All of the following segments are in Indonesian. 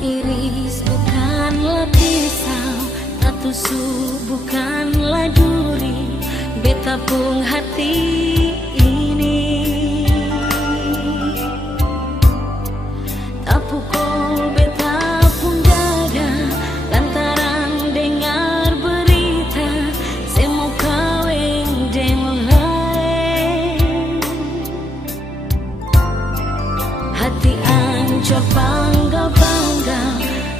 iris bukanlah pisau, tak tusuk bukanlah duri, beta pun hati ini. Tak pukul beta pun dada lantaran dengar berita semua kawin deng lain. Hati ancur bangga-bangga,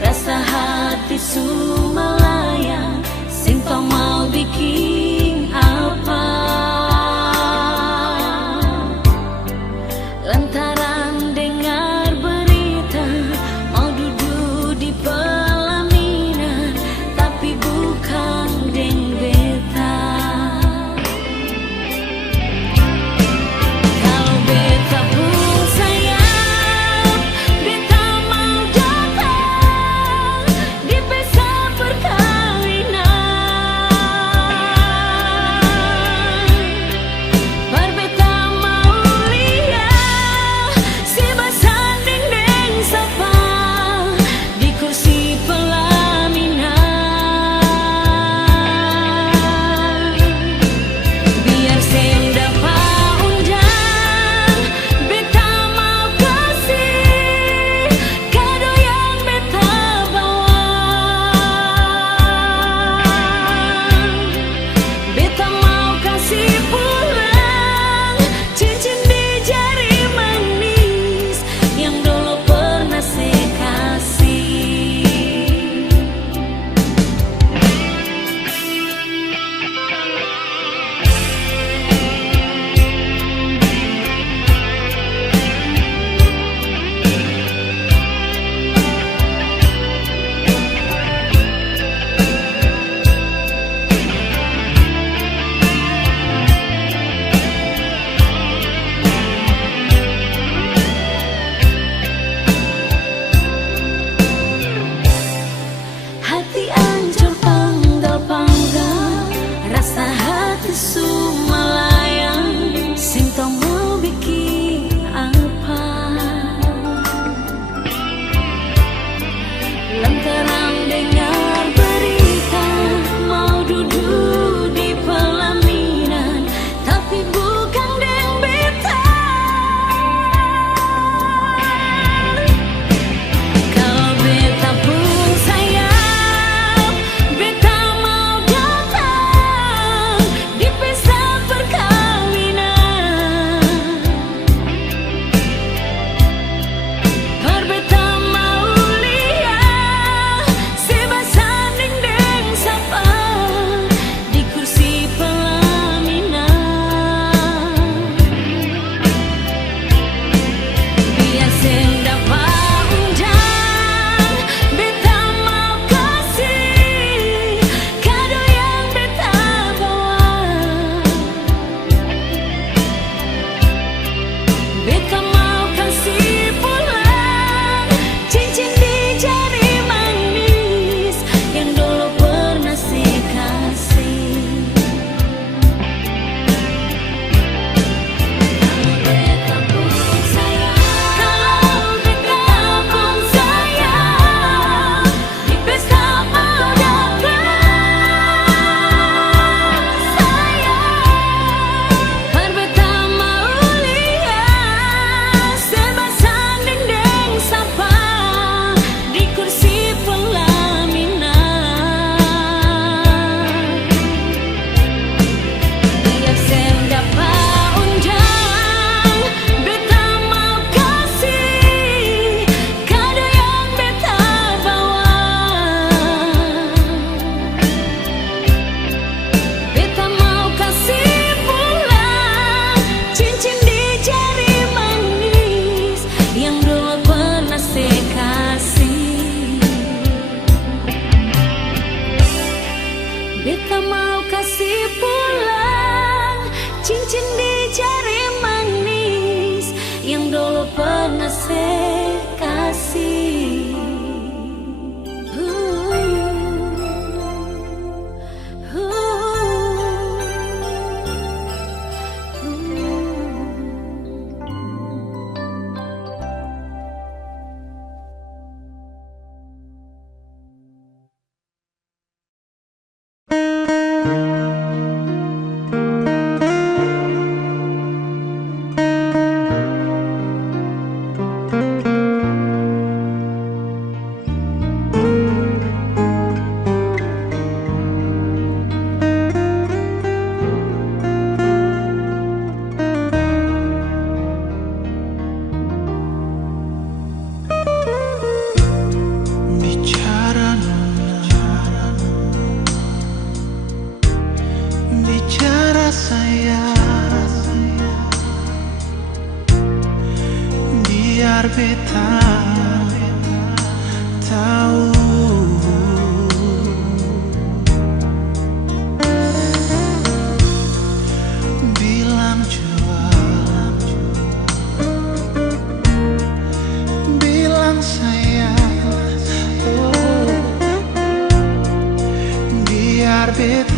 rasa hati sumalaya, sing tau mau bikin apa. Lantaran dengar berita mau duduk di pelaminan, tapi bukan deng beta. Kalau beta pun sayang, beta mau datang di pesta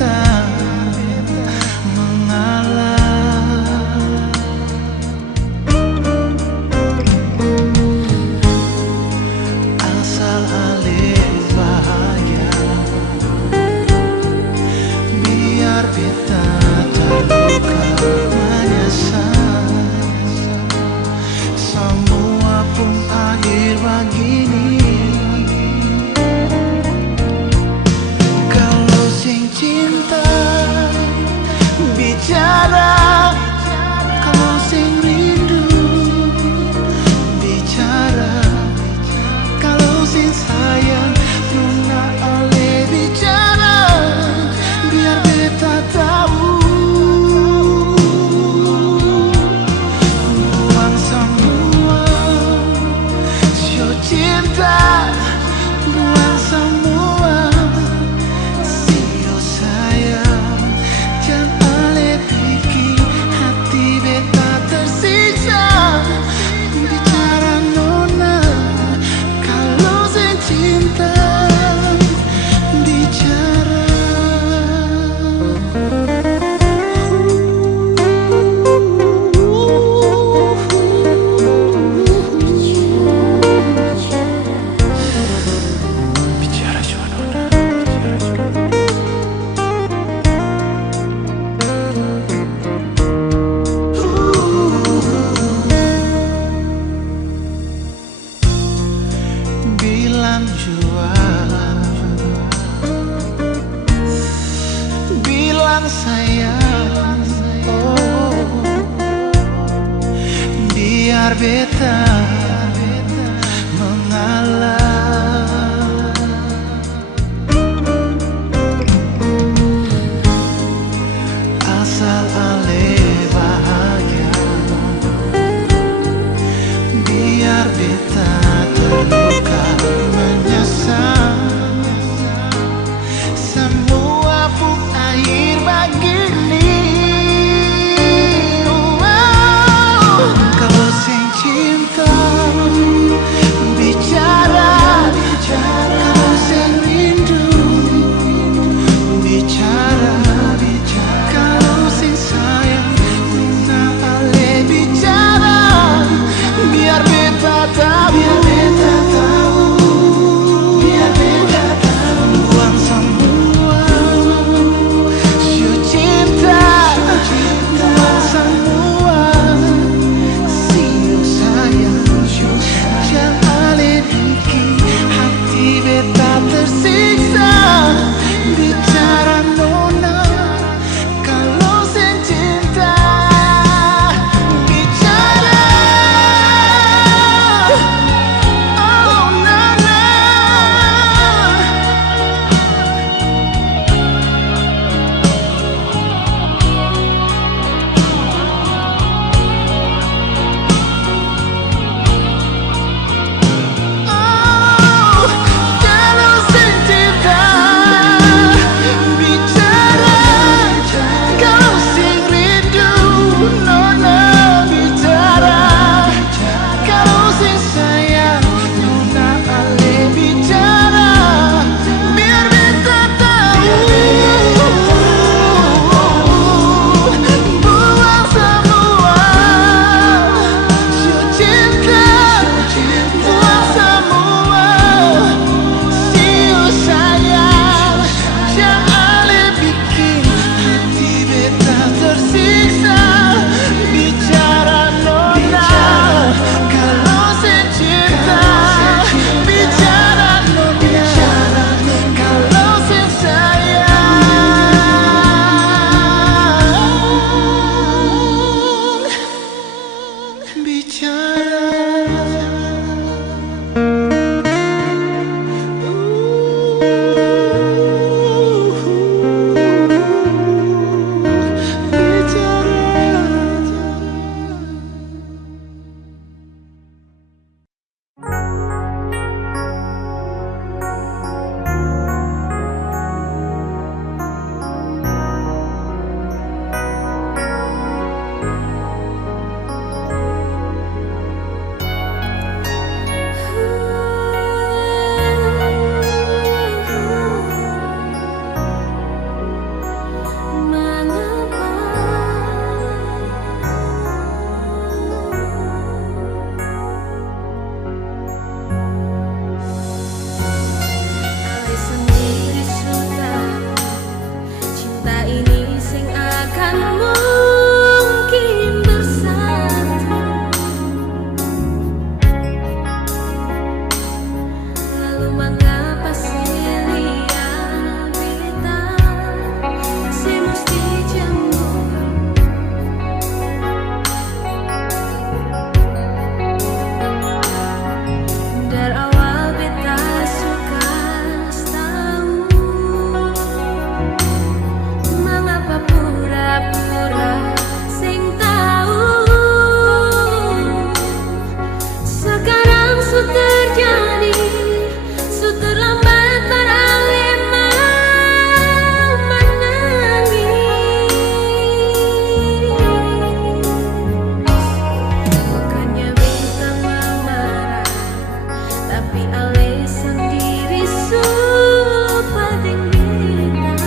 beta mengalah. Asal ale bahagia, biar beta terluka menyesal. Semua pun akhir begini. Kalau sing cinta bicara, kalau sing rindu bicara, kalau sing sayang nuna ale bicara, biar beta tahu. Buang semua sio cinta, buang semua sio sayang. Jangan ale bikin hati beta tersiksa. Bicara nona, kalau sing cinta bicara. Bicara juga nona, bicara juga. Bilang jual, bilang sayang, oh, biar beta mengalah. Asal ale bahagia, biar beta terluka menyesal. Semua pun akhir begini. Wow. Kalau sing cinta mengapa Celia beta si mesti cemburu? Dari awal beta suka tahu mengapa pura-pura sing tahu. Sekarang su terjadi, su terlambat beralih menangis. Bukannya bintang marah, tapi ale sendiri su pating bintang.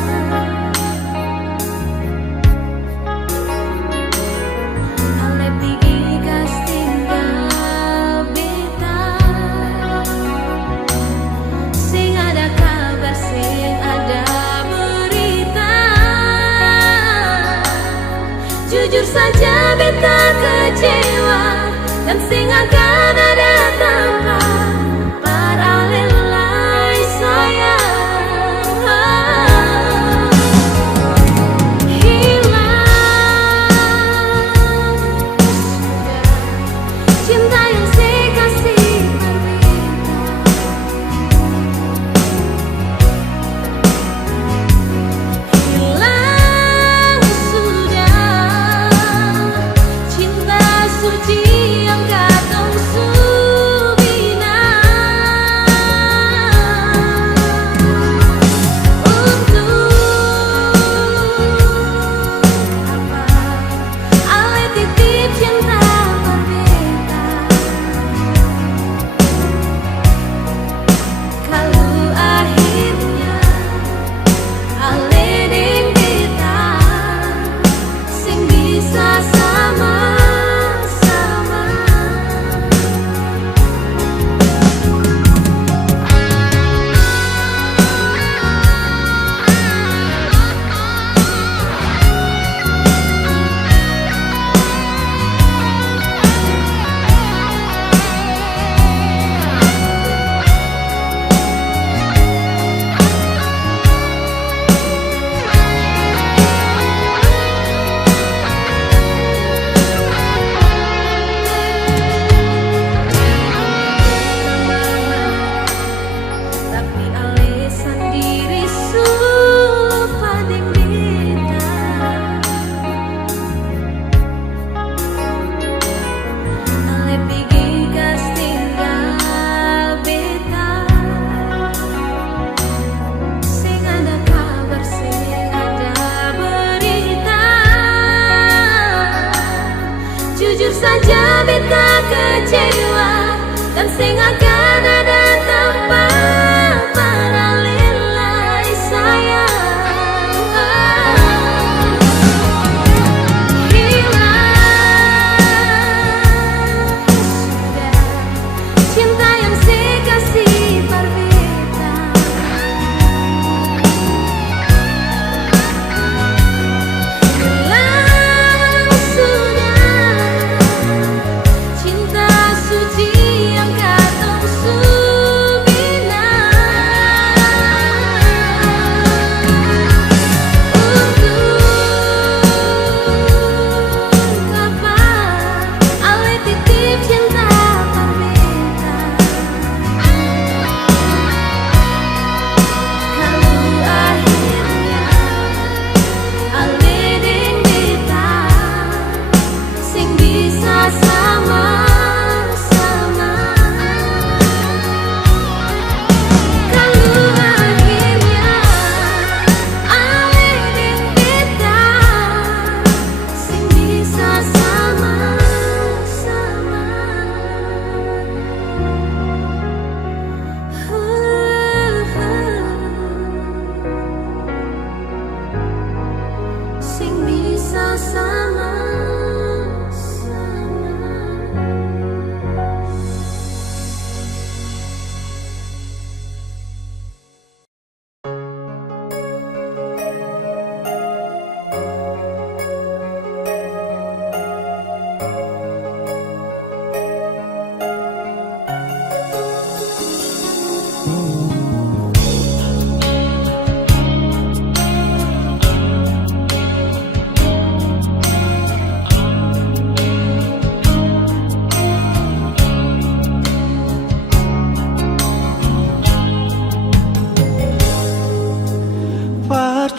Ale pigi gas tinggal beta, sing ada kabar, sing ada berita. Jujur saja beta kecewa, dan sing akan ada tanpa paralelai sayang. Hilang sudah cinta yang saya kasih berbeda. Hilang sudah cinta suci yang katong su bina. Untuk apa ale titip cinta berbeda? Kalau akhirnya ale deng beta sing bisa sama-sama. Tapi ale sendiri su pating bintang. Ale pigi gas tinggal beta, sing ada kabar, sing ada berita. Jujur saja beta kecewa, dan sing akan ada tanpa paralelai sayang. Hilang sudah cinta yang saya kasih berbeda. Hilang sudah cinta suci yang kata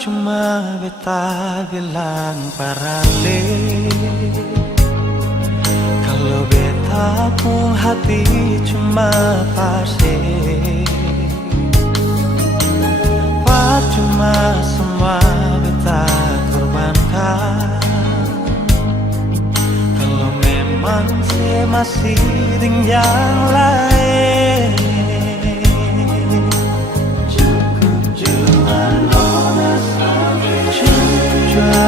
Cuma beta bilang parale, kalau beta pun hati cuma pasti. Percuma semua beta korbankan, kalau memang saya masih dengan yang lain. Cukup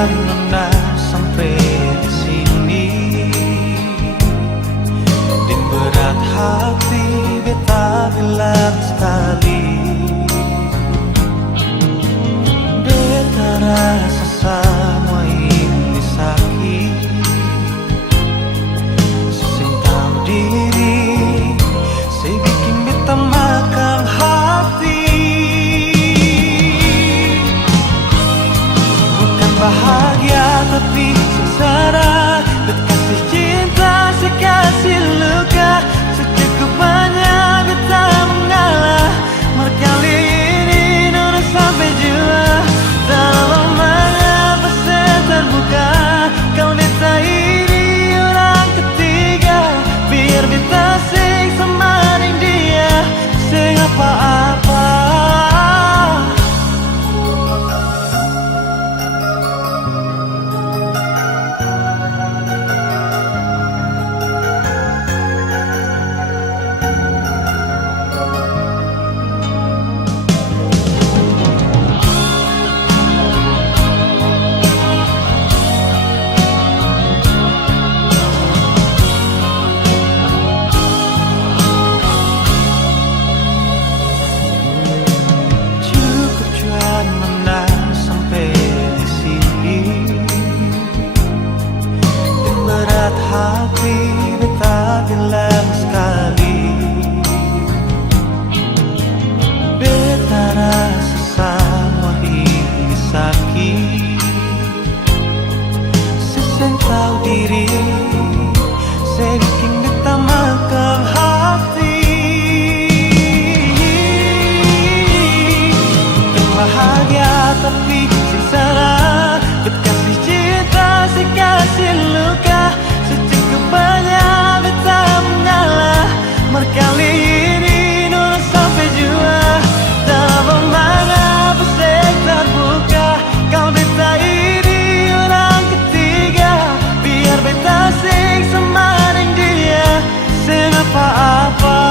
nona sampai di sini, dan berat hati beta bilang sekali. Beta rasa semua ini sakit, saya tahu diri, saya bikin beta makan hati. Bahagia tapi sengsara, berkasih cinta sekasih luka, secukup banyak beta mengalah. Kali ini nona sampai jua, dalam mengapa saya terbuka. Kalau beta ini orang ketiga, biar beta sing semaring dia, sing apa-apa. Hati beta bilang sekali, beta rasa semua ini sakit, saya tahu diri, saya bikin beta makan hati. Bukan bahagia tapi sengsara, berkasih cinta sekasih luka, banyak beta mengalah. Kali ini nona sampai jua, dalam mengapa saya terbuka. Kalau beta ini orang ketiga, biar beta sing semaring dia, sing apa-apa.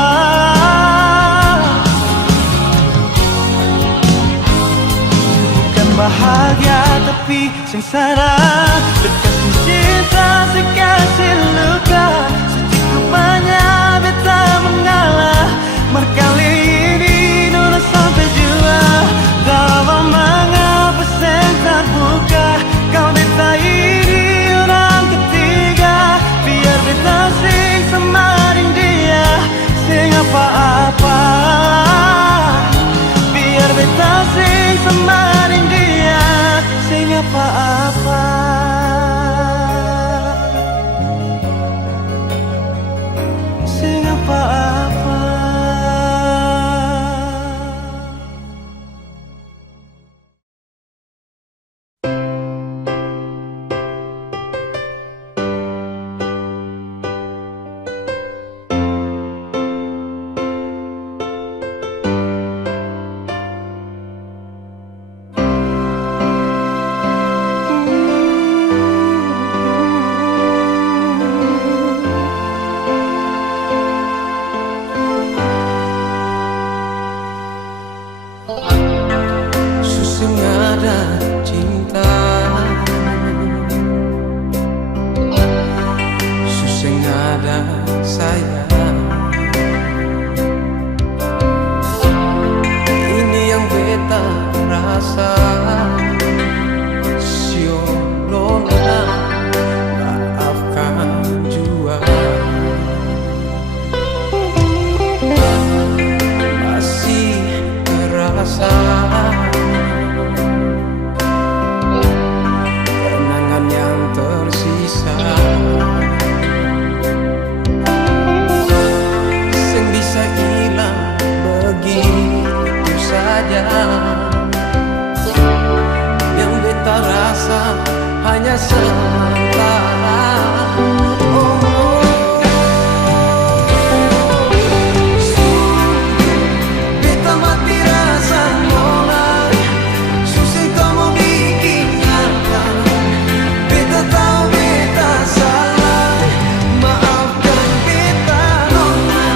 Bukan bahagia tapi sengsara, berkasih cinta sekasih luka, secukup banyak beta mengalah. Kali ini nona sampai jua, dalam mengapa saya terbuka. Kalau beta ini orang ketiga, biar beta sing semaring dia, sing apa-apa. Biar beta sing semaring dia, sing apa-apa. Sing apa-apa. sementara. Beta mati rasa nona, susah kau mau bikin apa. Beta tahu beta salah, maafkan beta nona.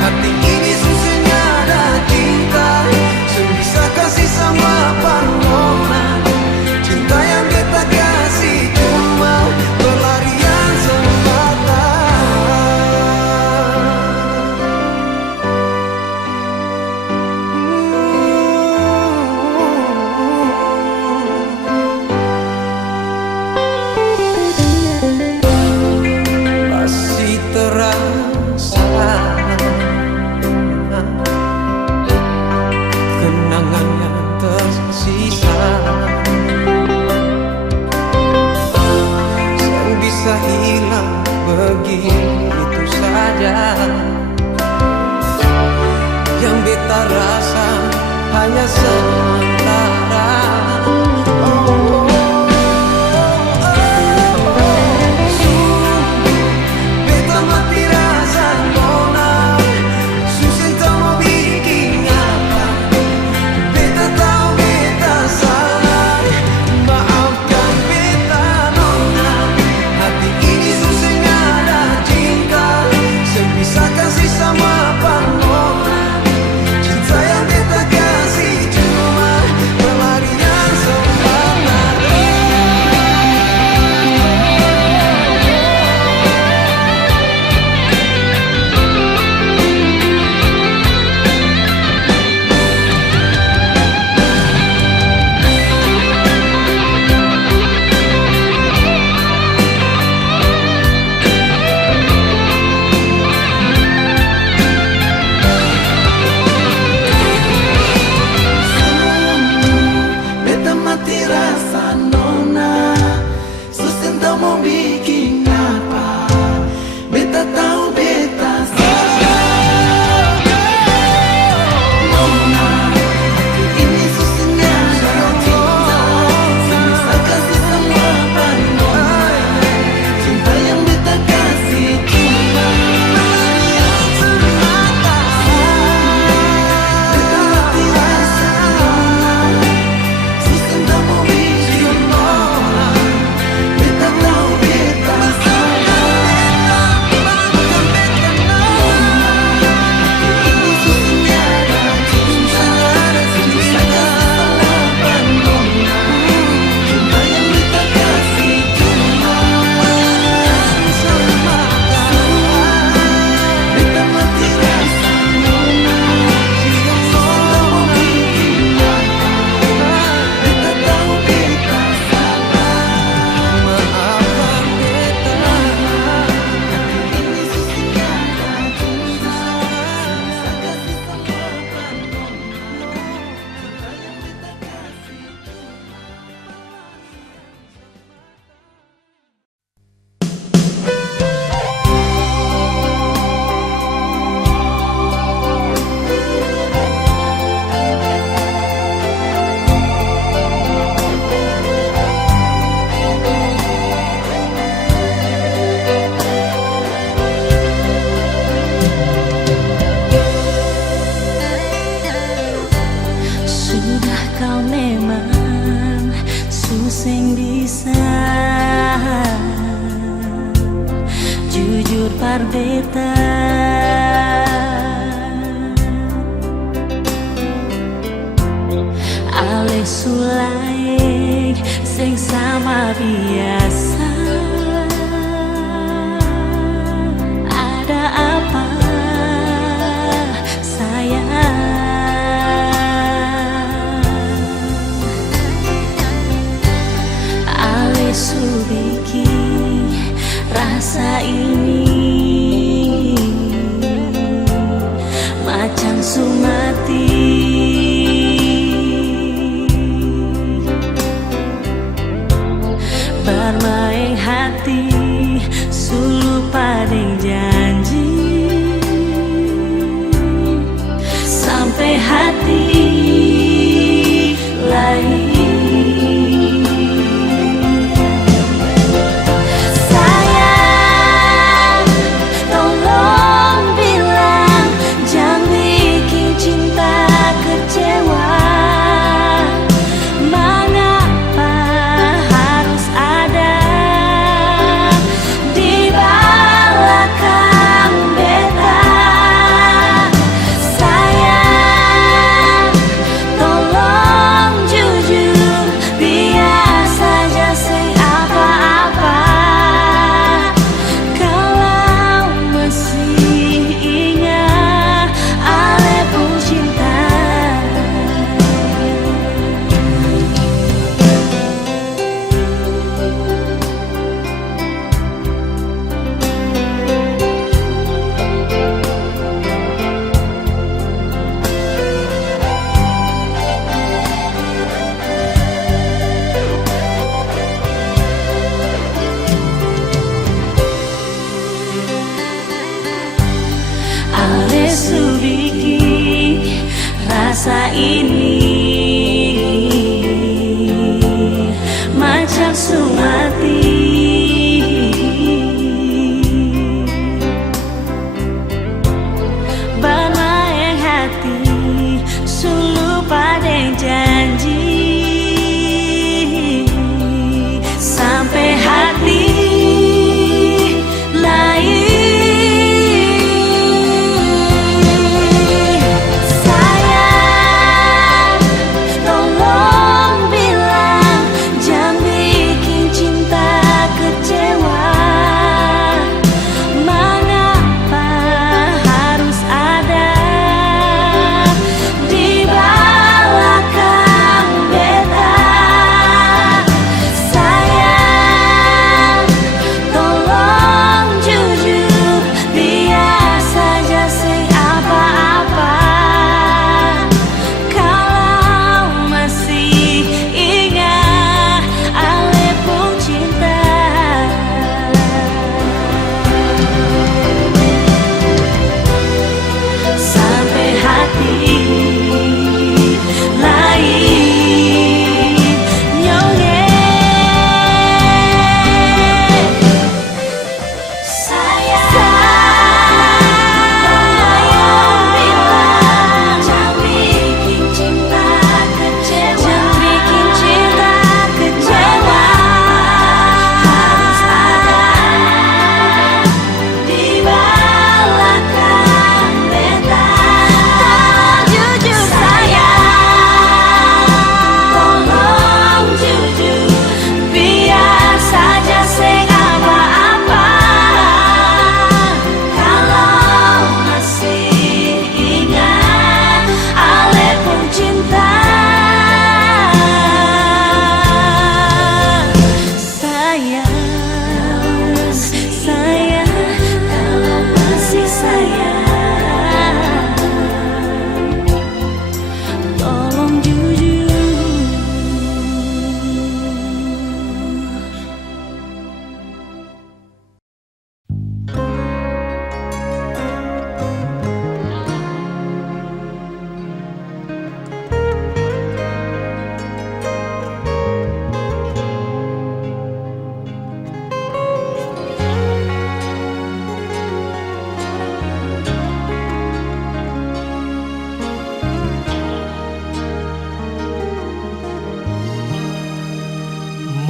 Hati ini susahnya ada cinta, sebisa kasih sama panona. Cinta yang beta kasih cuma pelarian semata. Masih terasa kenangan yang tersisa, yang bisa hilang begitu saja. Yang beta rasa hanya sementara. Beta mati rasa nona, susah kau mau bikin apa. Beta tahu beta salah, maafkan beta nona. Hati ini susahnya ada cinta, sebisa kasih sama panona. Cinta yang beta kasih cuma pelarian sementara. Beta mati rasa nona, susah kau mau bikin apa. Beta tahu beta salah nona. Hati ini susahnya ada cinta, sebisa kasih sama panona. Cinta yang beta kasih cuma pelarian semata. Beta mati rasa nona, susah kau mau bikin apa. Beta tahu beta salah, maafkan beta nona. Ini susahnya ada cinta, sebisa kasih sama panona. Cinta yang beta kasih cuma pelarian semata. Beta mati rasa nona, susah kau mau bikin apa. Beta tahu beta salah, maafkan beta. Hati ini susahnya ada cinta, sebisa kasih sama panona. Cinta yang beta kasih Sudah kau memang susah bisa jujur par beta. Ale sulaik sing sama biasa. Ada apa sayang? Ale subiki rasa ini macam sumati. Baru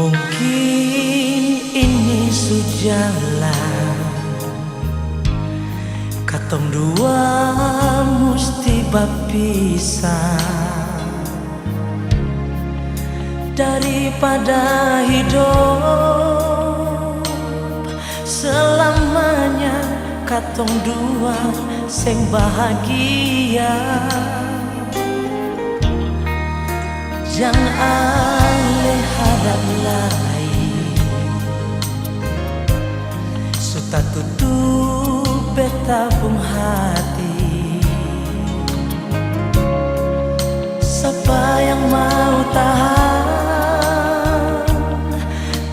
Mungkin ini sujalan katong dua mesti berpisah. Daripada hidup selamanya katong dua sing bahagia. Jangan harap lain suta tutup beta pung hati. Siapa yang mau tahan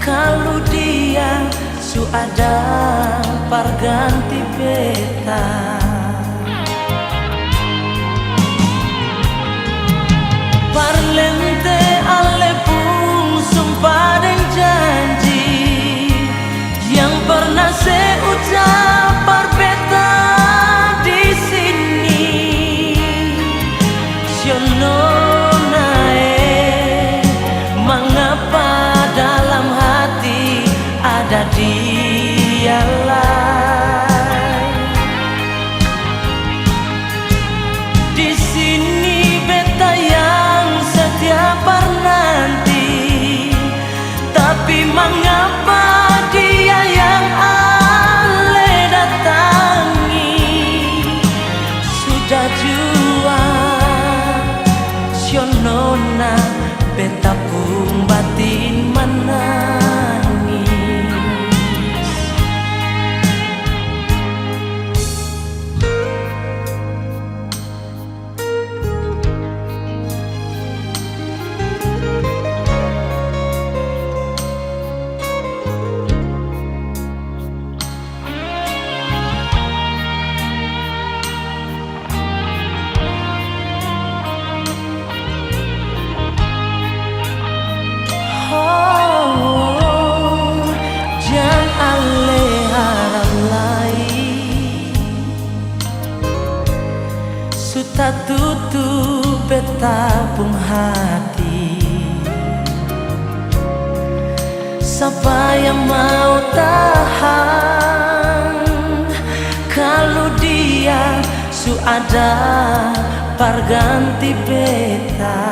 kalau dia su ada parganti beta. Parlente ale pun sumpah dan janji yang pernah saya ucap berbeda di sini. Siononae, mengapa dalam hati ada dia lain? Di sini beta yang setia nanti, tapi mengapa dia yang ale datangi? Sudah jua sionona beta pun batin menangis. Suta tutup beta pung hati. Siapa yang mau tahan kalau dia su ada parganti beta.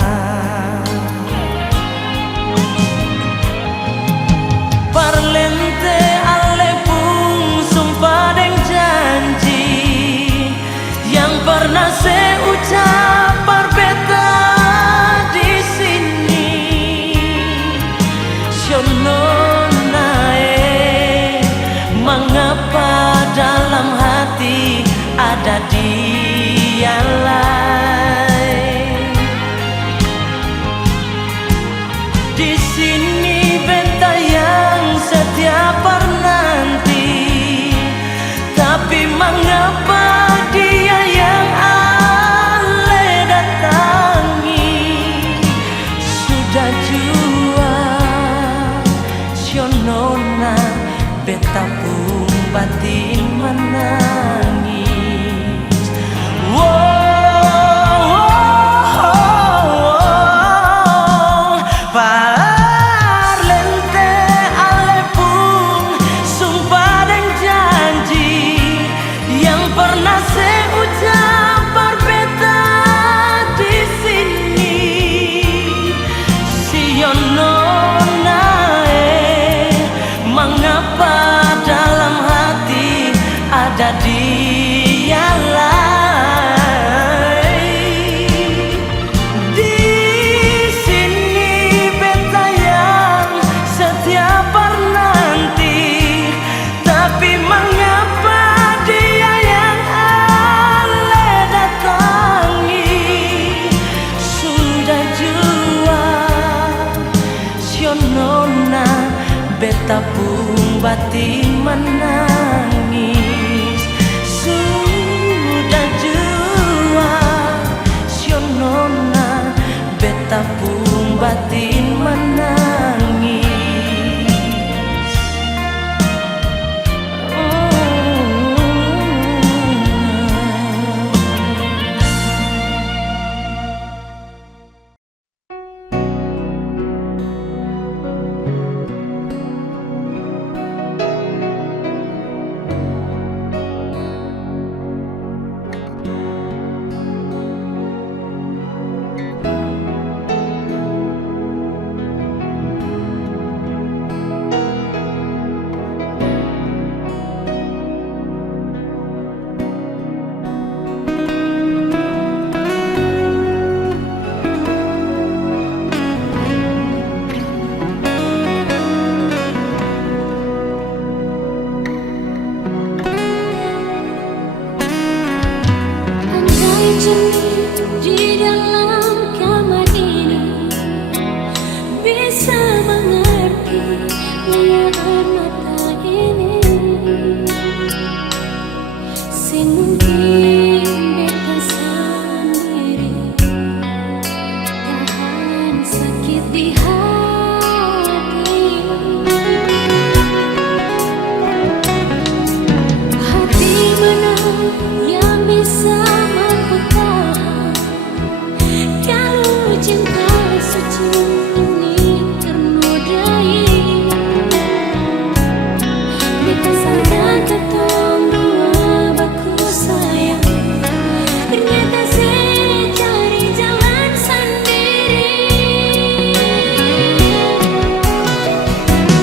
Parlente ale pun sumpah dan janji yang pernah saya ucap berbeda di sini. Siononae, mengapa dalam hati ada dia lain? Di sini beta yang setia nanti, tapi mengapa dia yang ale datangi? Sudah jua sionona beta pun batin menangis. Parlente ale pun sumpah dan janji yang pernah saya ucap berbeda di sini. Siononae, mengapa dalam hati ada dia lain? Di sini beta yang setia nanti, tapi mengapa dia yang ale datangi? Sudah jua sionona beta pun batin menangis. Sudah jua sionona beta pun batin menangis. sakit di hati. Hati mana yang bisa mampu tahan kalau cinta suci ini ternodai. Dipasangkan ketong dua baku sayang, ternyata saya cari jalan sendiri.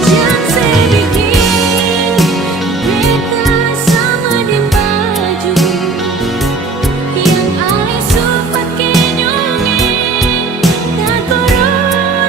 Jangan sedikit beta sama di baju yang ale supat kenyonge tak korona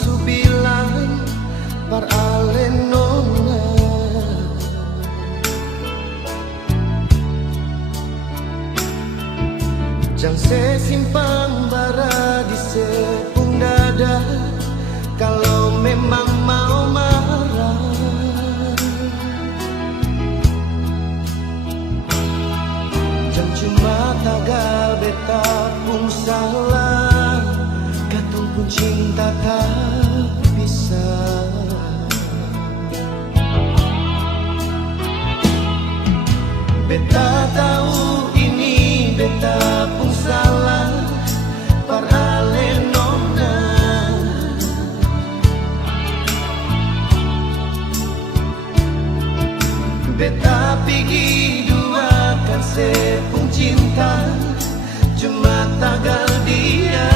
su bilang par alenona jang se simpang bara di sepung dada kalau memang mau marah. Jang cuma tagal beta pun salah, katong pun cinta tak bisa. Beta tahu ini beta pun salah par alenona. Beta pergi duakan sepung cinta cuma tagal dia.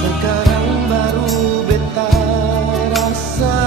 Sekarang baru beta rasa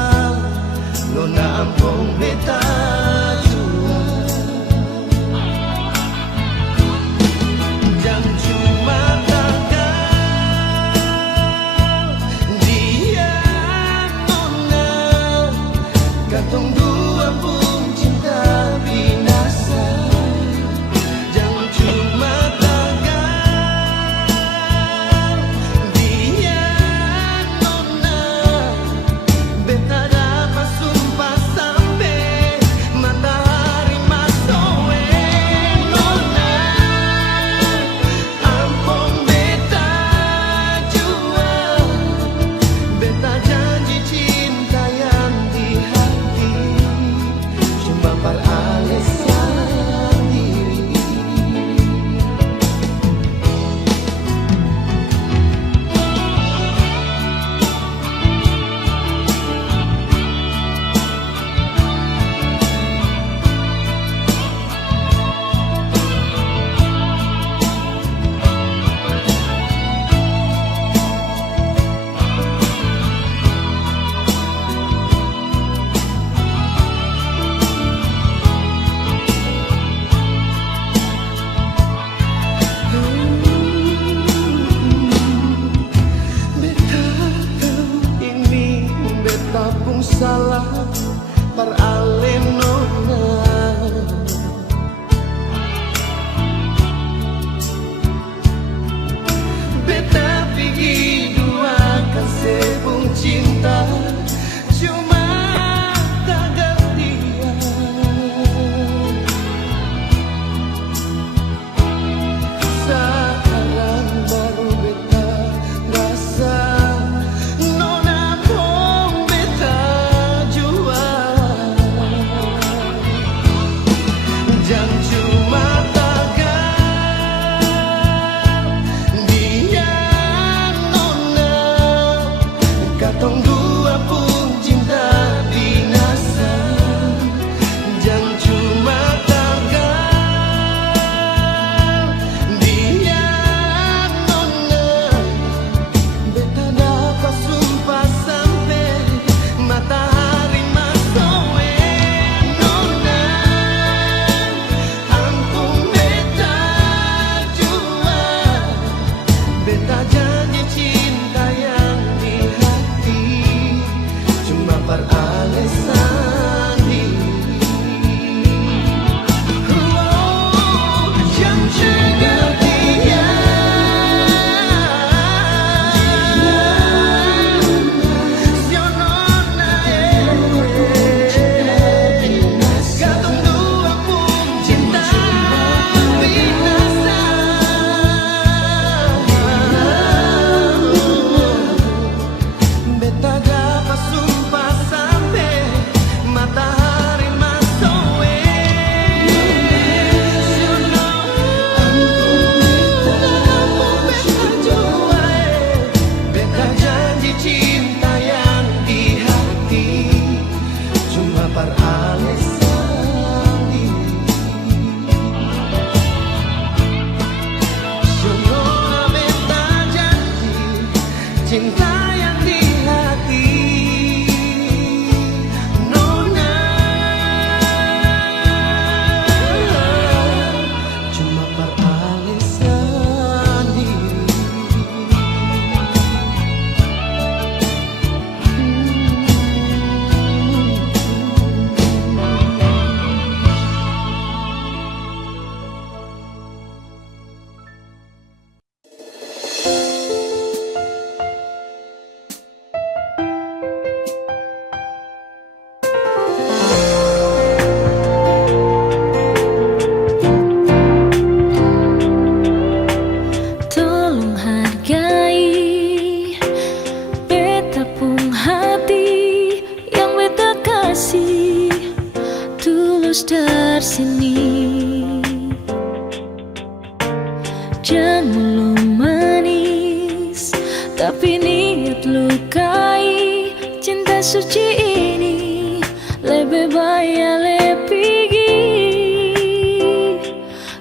Jangan lu manis, tapi niat lukai. Cinta suci ini lebih baik pergi.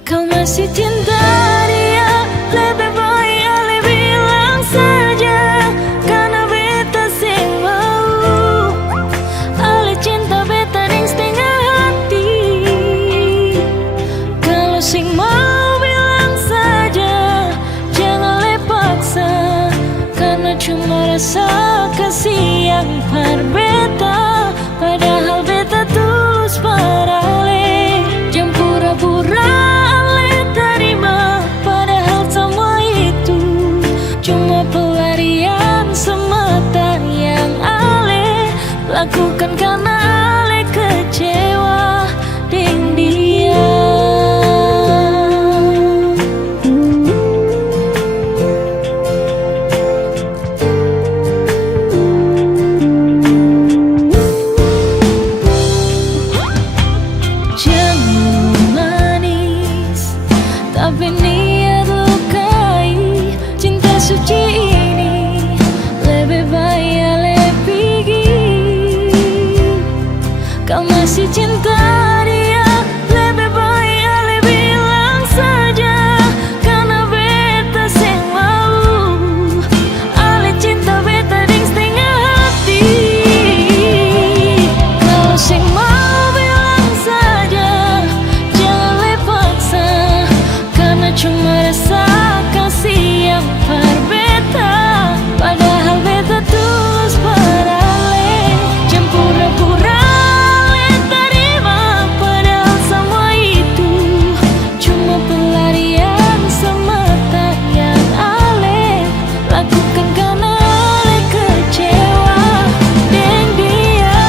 Kau masih cinta dia, lebih baik bilang saja. Karena beta sing mau, ale cinta beta deng setengah hati. Kalau sing mau bilang saja, jangan lepaksa. Karena cuma rasa kasih yang berbeda. Padahal beta tulus parale. Jangan pura-pura ale terima. Padahal semua itu cuma pelarian semata yang ale lakukan karena ale kecewa dengan dia. Jangan manis, tapi niat lukai. Cinta suci ini lebih baik pergi. Kau masih cinta dia, lebih baik bilang saja. Karena beta sing mau, ale cinta beta deng setengah hati. Kalau sing mau bilang saja, jangan lepaksa. Karena cuma rasa kasih yang berbeda. Padahal beta tulus parale. Jangan pura-pura ale terima. Padahal semua itu cuma pelarian semata yang ale lakukan karena ale kecewa dengan dia.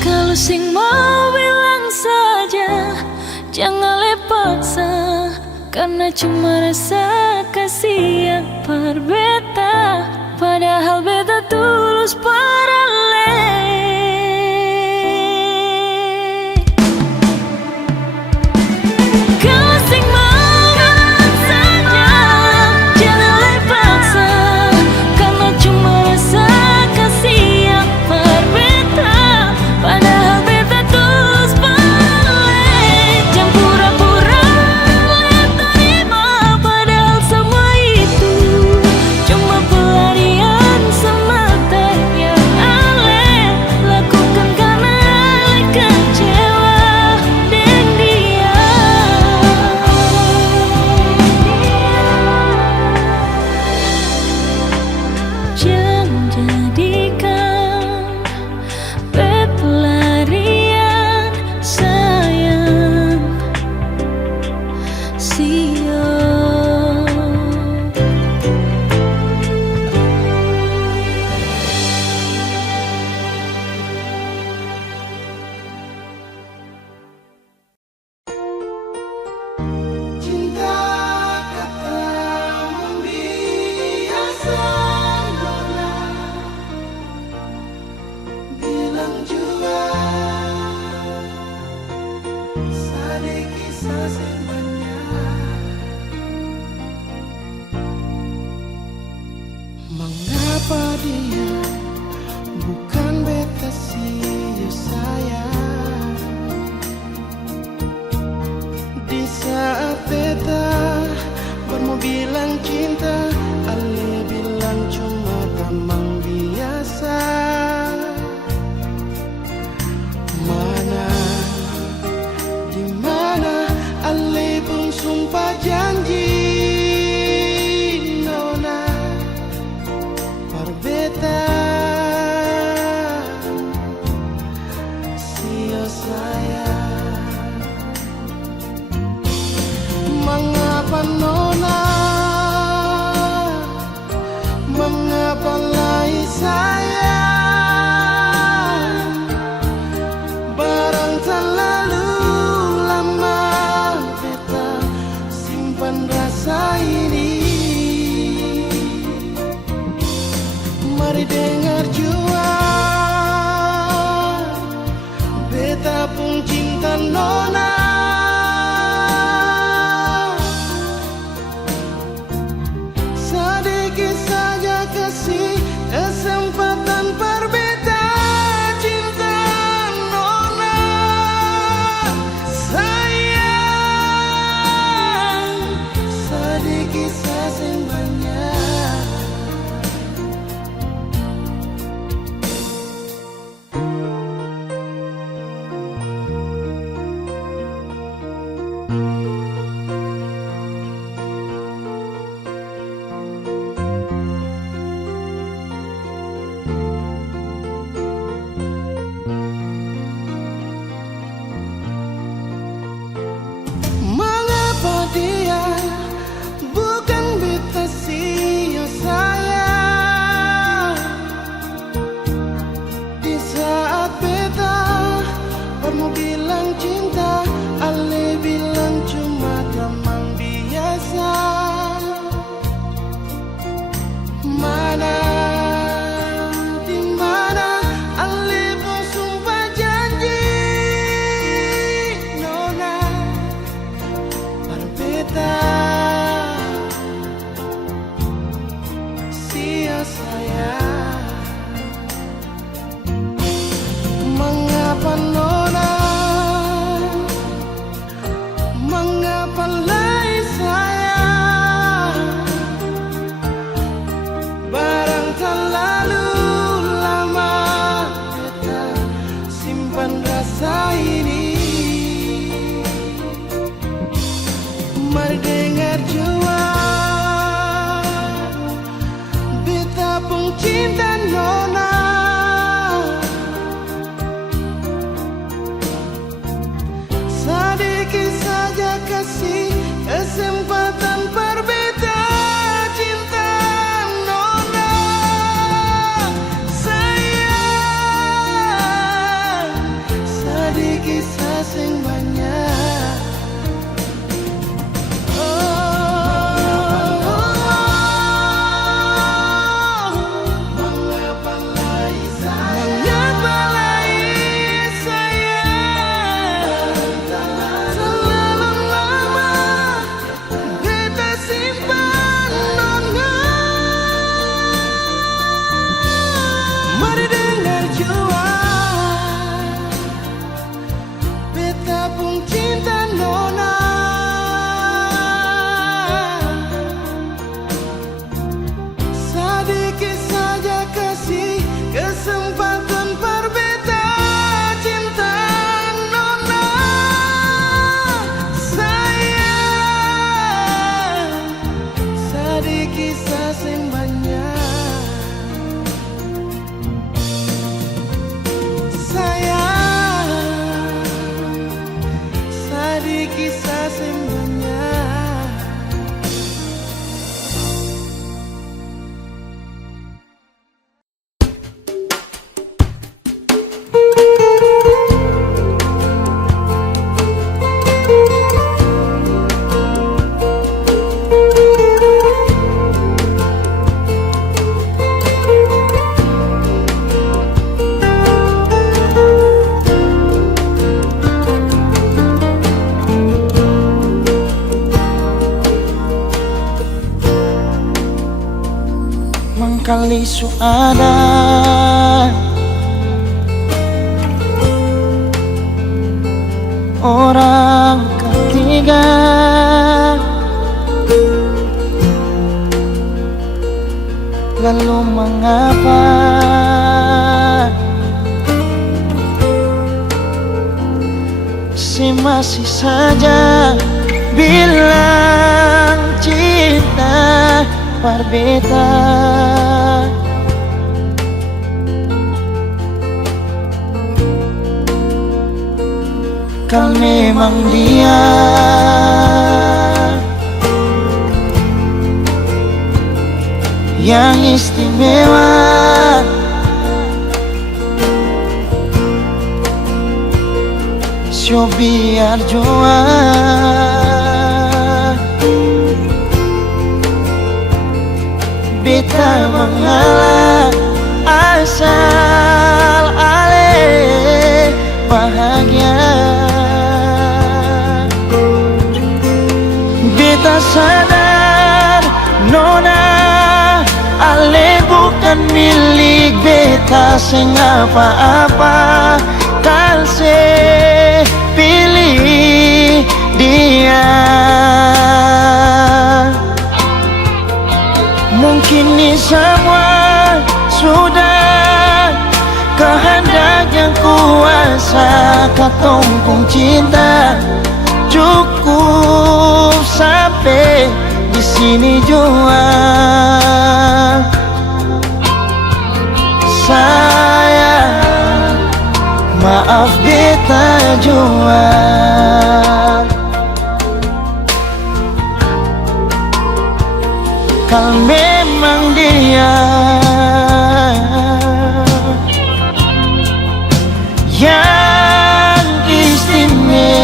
Kalau sing mau bilang saja, jangan lepaksa. Karena cuma rasa kasih yang berbeda. Padahal beta tulus parale. Kalau sing mau bilang saja, jangan lepaksa. Karena cuma rasa kasih yang berbeda. Padahal beta tulus parale. Jangan pura-pura ale terima. Padahal semua itu cuma pelarian semata yang ale lakukan karena ale kecewa dengan dia. Jangan jadikan pelarian sayang. Sio. Cinta kata membiasa nona. Bilang juga sadiki semuanya. Mengapa dia bukan beta sih sayang? Di saat beta baru bilang cinta, ale bilang cuma teman biasa. Mana, di mana ale pun sumpah janji nona berbeda. Sio sayang, mengapa nona Mari dengar jua, beta pun cinta nona. Sedikit saja kasih kesempatan berbeda cinta nona. Sayang, sedikit saja banyak. Mengapa dia bukan beta sio sayang? Di saat beta baru bilang cinta, ale bilang cuma teman biasa. Mana di mana ale pun sumpah janji nona. Berbeda sia sayang. Mengapa nona, mengapa lagi sayang? Barang terlalu lama beta simpan rasa ini. Mari dengar jua, beta pun cinta nona. Sedikit saja kasih kesempatan berbeda cinta nona. Sayang, sedikit saja banyak. Mari dengar jua, beta pun cinta nona. Sedikit saja kasih kesempatan berbeda cinta nona. Sayang, sedikit saja banyak. Sayang, sedikit saja banyak. Mangkali su ada orang ketiga, lalu mengapa si masih saja bilang cinta berbeda? Kau memang dia yang istimewa, so biar jua beta mengalah sadar nona, ale bukan milik beta sing apa-apa. Kalse pilih dia. Mungkin ini semua sudah kehendak yang kuasa, katong pun cinta cukup sampai di sini jua. Sayang, maaf beta jua. Kalau memang dia yang istimewa,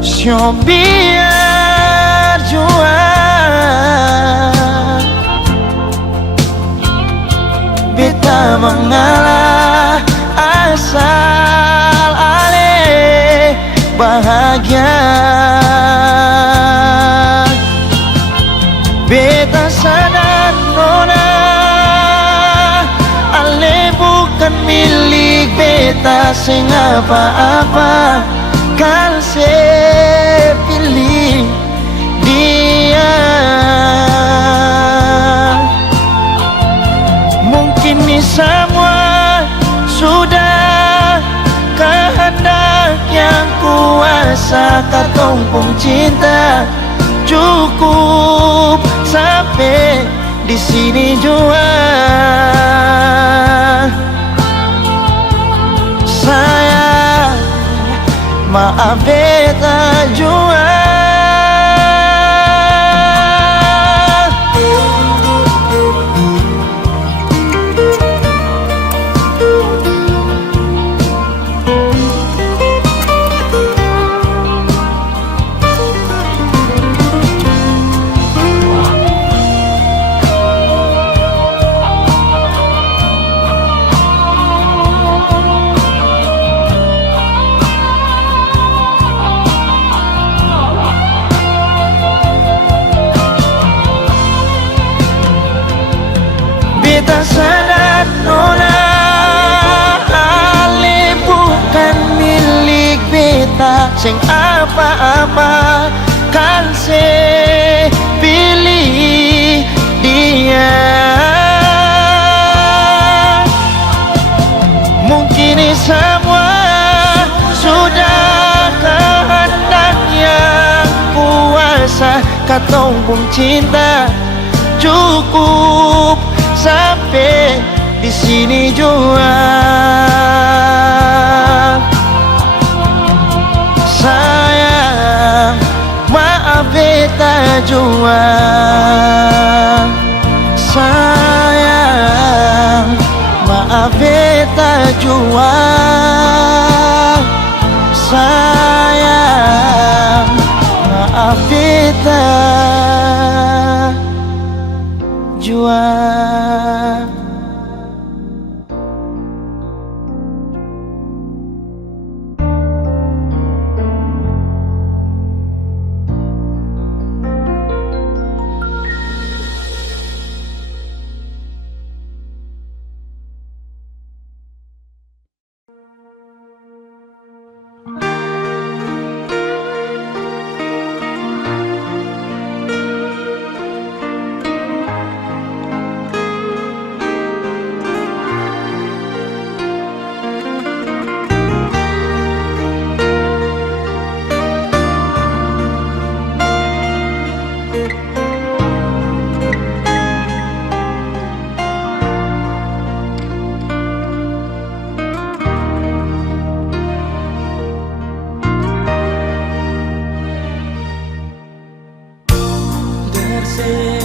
so biar jua beta mengalah asal ale bahagia. Beta sadar nona, ale bukan milik beta sing apa-apa. Kalse pilih dia. Mungkin ini semua sudah kehendak yang kuasa, katong pun cinta cukup sampai di sini jua. Sayang, maaf beta jua. Beta sadar nona, ale bukan milik beta sing apa-apa. Kalse pilih dia. Mungkin ini semua sudah kehendak yang kuasa, katong pun cinta cukup sampai di sini jua. Sayang, maaf beta jua. Sayang, maaf beta jua. Sayang, maaf beta jua. Bersih